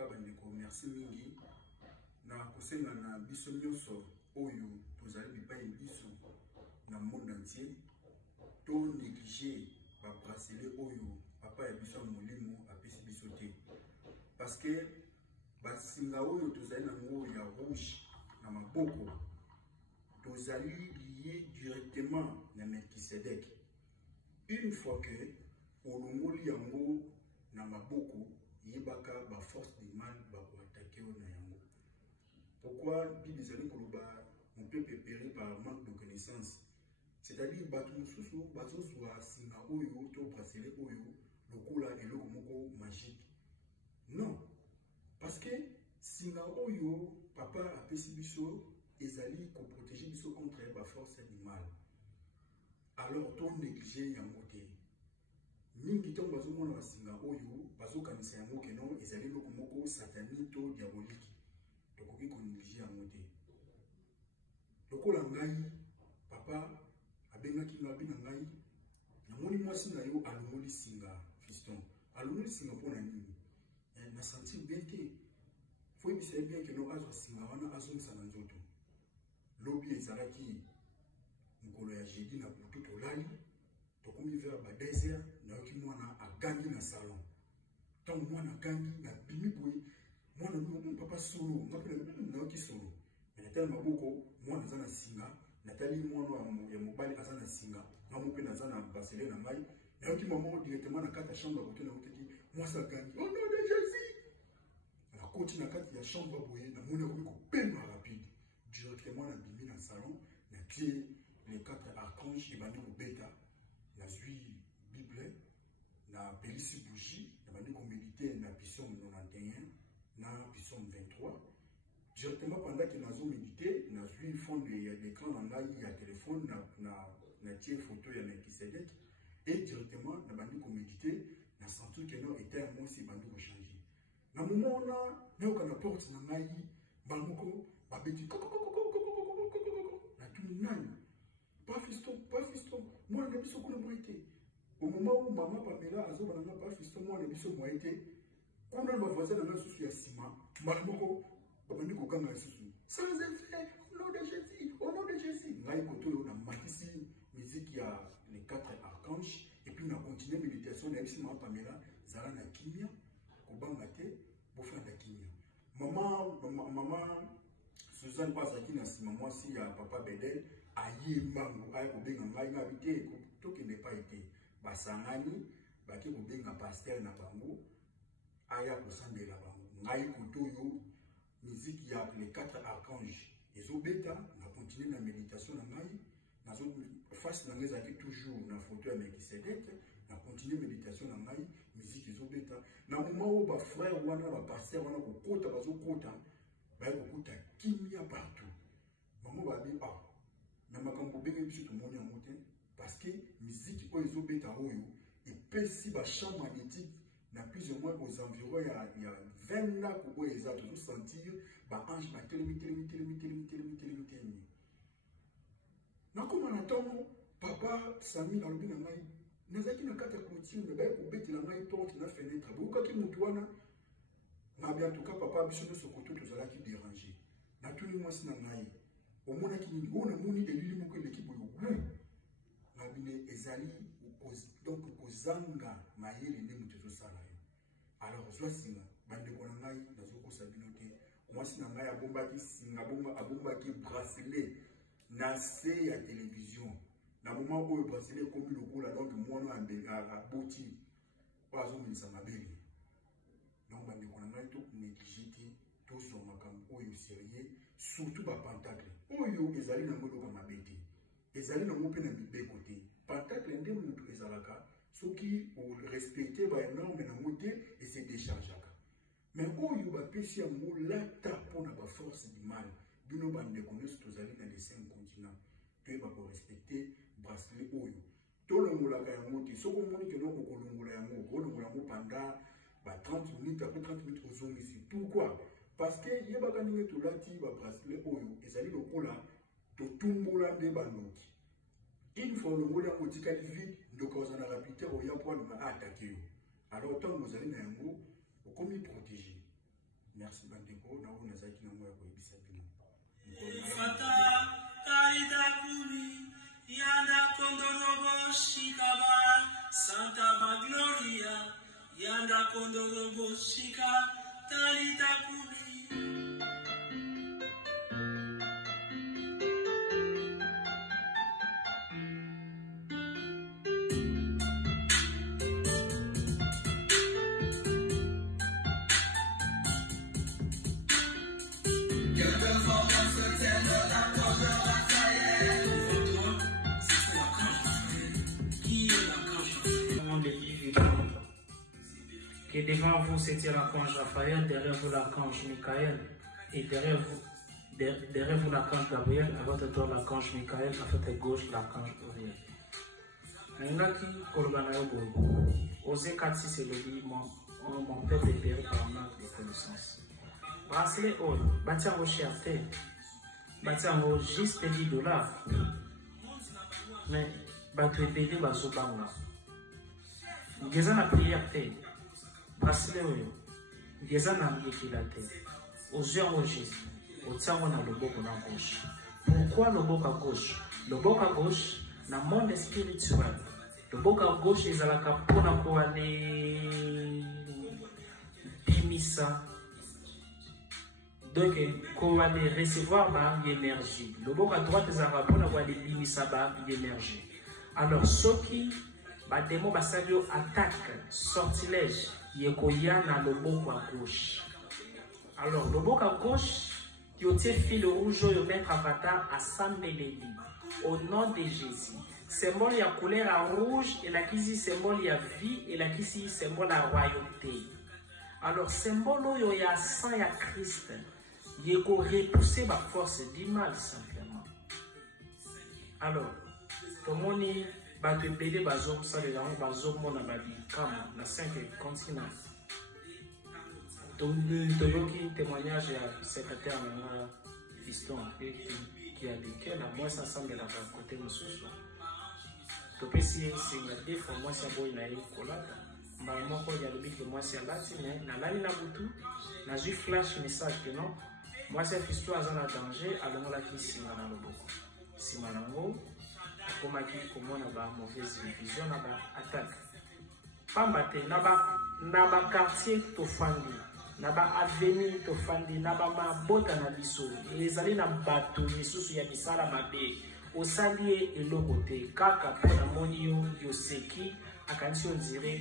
tout cas bandeko merci mingi na kosenga na biso nyonso oyo tozali bipai biso na monde entier to négliger ba bracelet oyo papa ya biso molimo apesi biso te parce que basinga oyo tozali na ngo ya rouge na maboko tozali lié directement na Melchisedec. Une fois que olongoli yango na maboko yebaka ba force du mal ba ko attaquer na yango. Pourquoi Bible zali koloba on peut périr par manque de connaissance. C'est-à-dire batu mususu bazo soit singa oyo to bracelet oyo lokola eloko moko magique. Non. Parce que singa oyo papa apesi biso ezali ko protéger biso contre ba force du mal. Alors to négliger yango te. Mingi ton bazo mona basinga oyo bazo kanisa yango ke non ezali loko moko satanique to diabolique. Tokoki ko négliger yango te. Lokola ngai papa abengaki nga bina ngai namoni mwasi na yo alongoli singa fiston. Alongoli singa pona nini? Na sentir bien te. Faut bien bien que non azo singa wana azo msana nzoto. Lobi ezalaki mukolo ya jeudi na butu tolali tokomi vers ba désert na yoki mwana agangi na salon. Tant mwana gangi na bimi boye mwana no papa solo ngapela na yoki solo. Mais na maboko mwana zana singa natali mwana ya mobali azana singa ngamu pe na zana basele na ngai na yoki maman directement na kata chambre côté na oteki mwasa gangi au nom de Jésus. La côté na kati ya chambre boye na mona ko pema rapide directement na bimi na salon na pied les 4 archanges et bandi ko beta na zui Bible na pelisi bougie na bandi ko méditer na psaume 91 na psaume 23 directement pendant que nazo méditer na zui fond de l'écran na ngai ya téléphone na tie photo ya Melchisedec et directement na bandi ko méditer na sentir que non était moi si bandi ko changer na moment na yoka na porte na ngai bangoko babeti na tout nani pas fiston moi na biso kuna moité au moment où maman Pamela azo bana pas fiston moi na biso moité kuna ba voisin na susu ya sima bangoko babandi ko kanga susu sans effet au nom de Jésus ngai koto yo na matisi musique ya les 4 archanges et puis on a continué méditation na maman Pamela zala na kimia ko banga te bo faire da kimia maman Suzanne Bazaki na sima mwasi ya papa Bedel aye mango aye ko benga ngai na bité ko toki ne pas été basangani baki ko benga pasteur na bango aya ko sandela bango ngai ko toyo musique ya les 4 archanges ezo beta na continuer na méditation na ngai na zo face na ngeza ki toujours na photo ya Melchisedec na continuer méditation na ngai musique ezo beta na moment où ba frère wana ba pasteur wana ko kota bazo kota ba ko kota kimia partout maman ba bi na makambo benge biso to moni yango te parce que musique oyo ezo beta oyo et pesi ba champ magnétique na plus ou moins aux environs il y a 20 na ko oyo eza to sentir ba ange ba telemi na koma na tongo papa Sami alobi na ngai nazaki na kata clôture me ba ko betela ngai porte na fenêtre boka ki mutu wana na bien tout cas papa biso de sokoto tozalaki déranger na tuni mwasi na ngai omona ki nini ona moni elili moko l'équipe yo na bine ezali donc kozanga mayele ne mutu sala yo alors zoasinga bande ko na ngai nazoko sabino te mwasi na ngai abombaki singa abombaki bracelet na se ya télévision na moment où bracelet komi lokola donc mwana a boti bazo minisa mabeli donc bande ko na ngai to négliger to so makambo oyo sérieux surtout ba pentacle oyo ezali na ngolo ba mabeti ezali na mope na bibeko te pentacle nde mutu ezalaka soki o respecter ba norme na moté et se déchargeaka mais oyo ba pesi yango lata pona ba force du mal bino bande ko nesto tozali na les 5 continents to ba ko respecter bracelet oyo to longolaka yango te soko moni ke no ko longola yango ko longola yango pendant ba 30 minutes après 30 minutes ozongisi pourquoi parce que yebaka ninge to lati ba bracelet oyo ezali lokola to tumbola nde bandoki une fois longola otikali vide donc ozana rapidité oya pour na attaquer alors tant vous allez na yango okomi protéger Que devant vous c'était l'archange Raphaël, derrière vous l'archange Michael, et derrière vous l'archange Gabriel, à votre droite l'archange Michael, à votre gauche l'archange Uriel. Nengaki Kolobanayo Boy, Osée 4, 6 et le dit, mon peuple est péri par manque de connaissance. Bracelet or, bâtir vos chertés, bâtir vos juste $10. Mais, bâtir pédé, bazo banga. Geza na prière te, bracelet oyo, geza na yekila te, ozui yango juste, otiango na loboko na gauche. Pourquoi loboko à gauche? Loboko à gauche, na monde spirituel, loboko à gauche ezalaka pona koale bimisa. Donc, koale recevoir ba énergie. Loboko à droite ezalaka pona koale bimisa ba énergie. Alors, soki ba démon basalio attaque, sortilège, yekoya na loboko à gauche. Alors, loboko à gauche, yotie fil rouge yo mettre avatar à Sameleli. Au nom de Jésus. Symbole ya couleur à rouge et la kisi symbole ya vie et la kisi symbole à royauté. Alors, symbole yo ya sang ya Christ, yeko repousser ma force du mal simplement. Alors, comment ni bato ebele bazosalela yango bazomona babikama na 5 continent. Toyoki témoignage ya secrétaire nanga Fiston qui a dit que la moi ensemble la côté mosusu. Topesi singa des fois moi c'est boy na ekolata. Mba moko ya lobi que moi c'est lati na lali na butu na ju flash message que non moi c'est Fiston azana danger alongola ki singa na loboko. Singa nango komaki komona ba mauvaise vision na ba attaque. Pamba te na ba quartier to fandi na ba avenue to fandi na ba mabota na biso ezali na bato misusu ya misala mabe osali eloko te kaka pona moni yo yoseki akanisi on dirait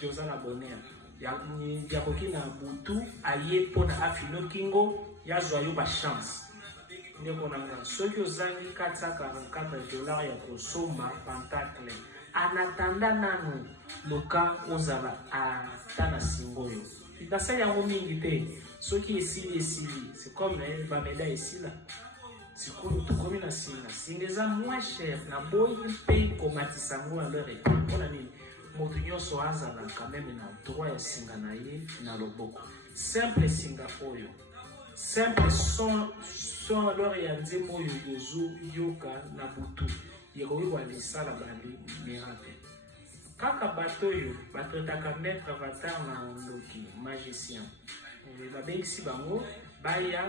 yoza na bonheur ya koki na butu aye pona afino kingo ya joyeux ba chance. Ndeko nanga soki ozangi $444 ya kosomba pentacle anatanda nanu loka ozala atana singoyo nasali yango mingi te soki esili c'est comme ba médaille esila sikulu tukomi na singa singa eza moins cher na boyi mpe komatisa yango na leur état mpona nini moto nyonso azala quand même na droit ya singa na ye na loboko simple singa oyo simple son alors ya nzembo oyo yozo yoka na butu yekoki koalisala bali miracle kaka bato oyo batotaka maître avatar na ndoki magicien babengisi bango baya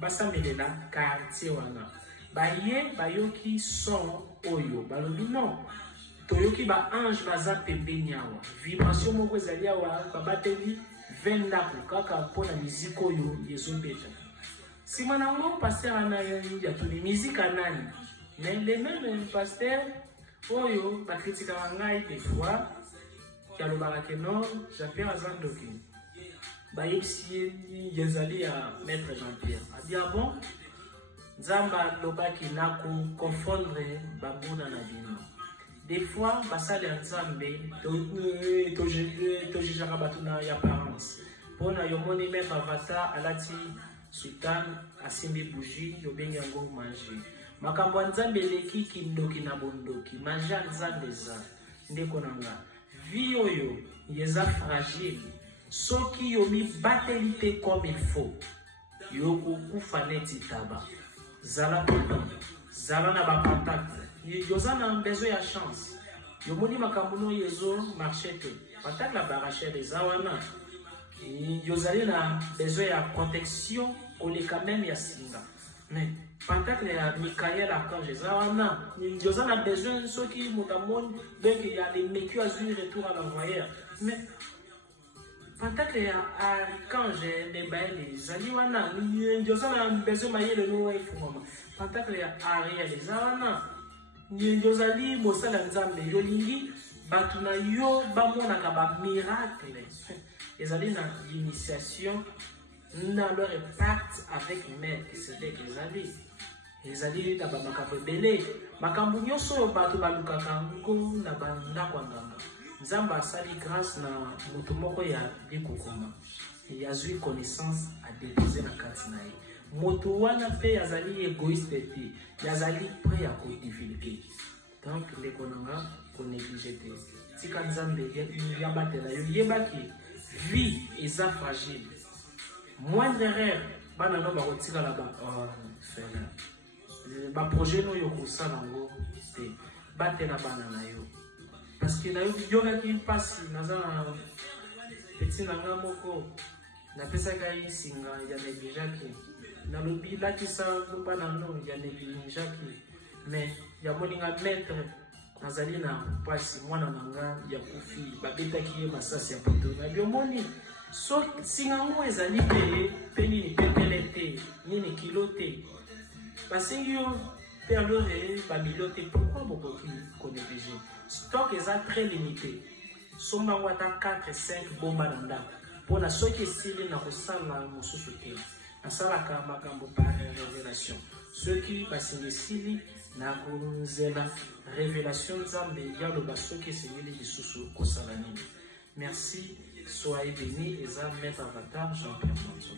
basambelela quartier wana baye bayoki son oyo balobi non toyoki ba ange baza pembeni awa vibration moko ezali awa babateli 20 ndako kaka mpona miziki oyo ezobeta sima nango pasteur ana ya tuni miziki anani mais le même pasteur oyo bakritikaka ngai des fois kalobaka ke non Jean-Pierre azandoki bayebisi ezali ya maître Jean-Pierre adi ah bon nzamba lobaki nako confondre bambuna na bino des fois basali ya nzambe tojijaka bato na ya apparence mpona yomoni même avatar alati sultan asimbi bougie yobengi yango magie makambo ya nzambe eleki kindoki na bondoki magie ya nzambe eza ndeko na nga vie oyo eza fragile soki yomibateli te comme il faut yokokufa neti taba zala pena zala na bacontact yoza na besoin ya chance yomoni makambo no yezo marché te patak la barachel eza wana yozali na besoin ya protection koleka même ya singa mais pentacle ya Michael archange eza wana yoza na besoin soki moto amoni donc ya les mécu azui retour à l'envoyeur Mais pentacle ya archange de baile zali wana njozana bezo mayele no waifu pentacle ya Ariel ezana njozali bosala nzambe yolingi batu na yo bamonaka ba miracle ezali na initiation na leur pacte avec Melchisedec ezali na ba makambo ebele makambo nyonso oyo bato balukaka ngo na bandako nganga nzambe asali grâce na moto moko ya likukuma yazwi connaissance adéposer na kati na ye moto wana mpe azali égoïste te yazali prêt ya kodivulguer donc ndeko nanga konéglige te tika nzambe ya batela yo yebaki vie eza fragile moindre erreur bana no bakotikala baprojet no yo kosala ngo te batela bana na yo parce que yokaki mpasi naza na peti na nga moko napesaka ye singa ya neglijaki nalobi lakisa bana no ya neglijaki mais ya moninga maître nazali na mpasi mwana na nga ya kufi babetaki ye masasi ya poto na biomoni so singa ngo ezali pe nini pepele te nini kilo te basengi yo pe alore bamilio te pourquoi bokoki konéglige stock eza très limité sombango ata 4-5 bomba na ndako mpona soki esili na kosala mosusu te nasalaka makambo par révélation soki basinga esili na kozela révélation nzambe yaloba soki esengeli lisusu kosala nini. Merci, soyez bénis, eza Maître Avatar Jean-Pierre Manzo.